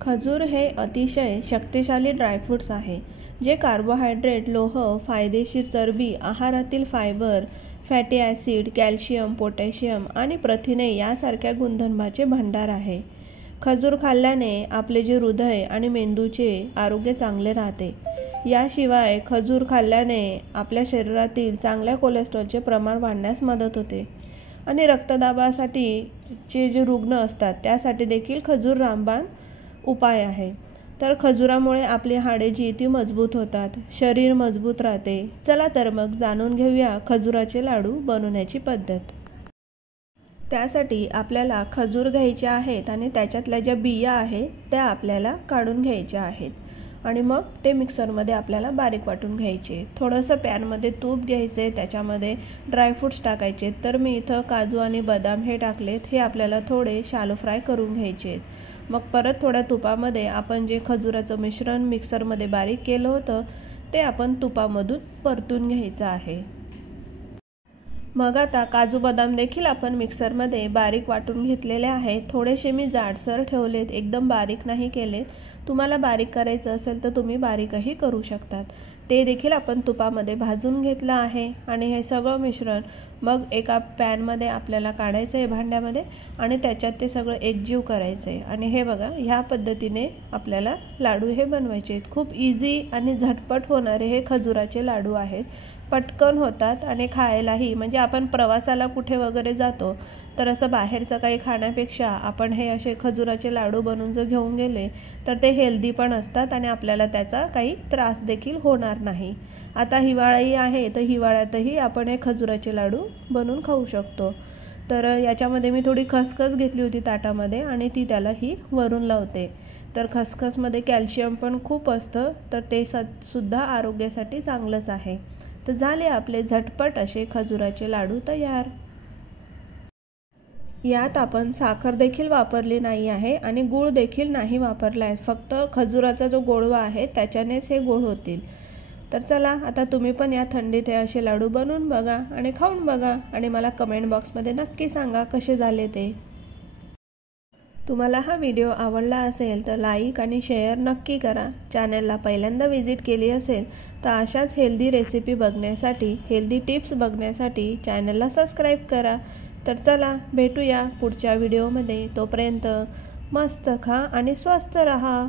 खजूर हे अतिशय शक्तिशाली ड्रायफ्रूट्स आहे, जे कार्बोहायड्रेट, लोह, फायदेशीर चरबी, आहारातील fibre, fatty acid, calcium, potassium आणि प्रथिने यासारख्या गुणधर्मांचे भंडार आहे. खजूर खाल्ल्याने आपले जे हृदय आणि मेंदूचे आरोग्य चांगले राहते. याशिवाय खजूर खाल्ल्याने आपल्या शरीरातील चांगल्या कोलेस्ट्रॉलचे प्रमाण वाढण्यास मदत होते आणि रक्तदाबासाठीचे जे रुग्ण असतात त्यासाठी देखील खजूर रामबाण उपाय आहे. तर खजुरामुळे आपली हाडे जी ती मजबूत होतात, शरीर मजबूत राहते. चला तर मग जाणून घेऊया खजुराचे लाडू बनवण्याची पद्धत. त्यासाठी आपल्याला खजूर घ्यायचे आहेत आणि त्याच्यातल्या ज्या बिया आहेत त्या आपल्याला काढून घ्यायच्या आहेत आणि मग ते मिक्सरमध्ये आपल्याला बारीक वाटून घ्यायचे. थोडंसं पॅनमध्ये तूप घ्यायचे, त्याच्यामध्ये ड्रायफ्रूट्स टाकायचे. तर मी इथं काजू आणि बदाम हे टाकलेत. हे आपल्याला थोडे शॅलो फ्राय करून घ्यायचे. मग परत थोड्या तुपामध्ये आपण जे खजुराचं मिश्रण मिक्सरमध्ये बारीक केलं होतं ते आपण तुपामधून परतून घ्यायचं आहे. मग आता काजू बदाम देखील आपण मिक्सरमध्ये बारीक वाटून घेतलेले आहेत. थोडेसे मी जाडसर ठेवलेत, एकदम बारीक नाही केले. तुम्हाला बारीक करायचं असेल तर तुम्ही बारीकही करू शकतात. ते देखील आपण तुपामध्ये भाजून घेतलं आहे आणि हे सगळं मिश्रण मग एका पॅनमध्ये आपल्याला काढायचं आहे भांड्यामध्ये आणि त्याच्यात ते सगळं एकजीव करायचं आहे. आणि हे बघा, ह्या पद्धतीने आपल्याला लाडू हे बनवायचे आहेत. खूप इझी आणि झटपट होणारे हे खजुराचे लाडू आहेत. पटकन होतात आणि खायलाही, म्हणजे आपण प्रवासाला कुठे वगैरे जातो तर असं बाहेरचं काही खाण्यापेक्षा आपण हे असे खजुराचे लाडू बनवून जर घेऊन गेले तर ते हेल्दी पण असतात आणि आपल्याला त्याचा काही त्रास देखील होणार नाही. आता हिवाळाही आहे तर हिवाळ्यातही आपण हे खजुराचे लाडू बनवून खाऊ शकतो. तर याच्यामध्ये मी थोडी खसखस घेतली होती ताटामध्ये आणि ती त्याला ही वरून लावते. तर खसखसमध्ये कॅल्शियम पण खूप असतं, तर ते सुद्धा आरोग्यासाठी चांगलंच आहे. तर झाले आपले झटपट असे खजुराचे लाडू तयार. यात आपण साखर देखील वापरली नाही आहे आणि गूळ देखील नाही वापरला आहे. फक्त खजुराचा जो गोडवा आहे त्याच्यानेच हे गोड होतील. तर चला, आता तुम्ही पण या थंडीत हे असे लाडू बनवून बघा आणि खाऊन बघा आणि मला कमेंट बॉक्समध्ये नक्की सांगा कसे झाले ते. तुम्हाला हा व्हिडिओ आवडला असेल तर लाईक आणि शेअर नक्की करा. चॅनलला पहिल्यांदा व्हिजिट केली असेल तर अशाच हेल्दी रेसिपी बघण्यासाठी, हेल्दी टिप्स बघण्यासाठी चॅनलला सबस्क्राईब करा. तर चला, भेटूया पुढच्या व्हिडिओमध्ये. तोपर्यंत मस्त खा आणि स्वस्त रहा.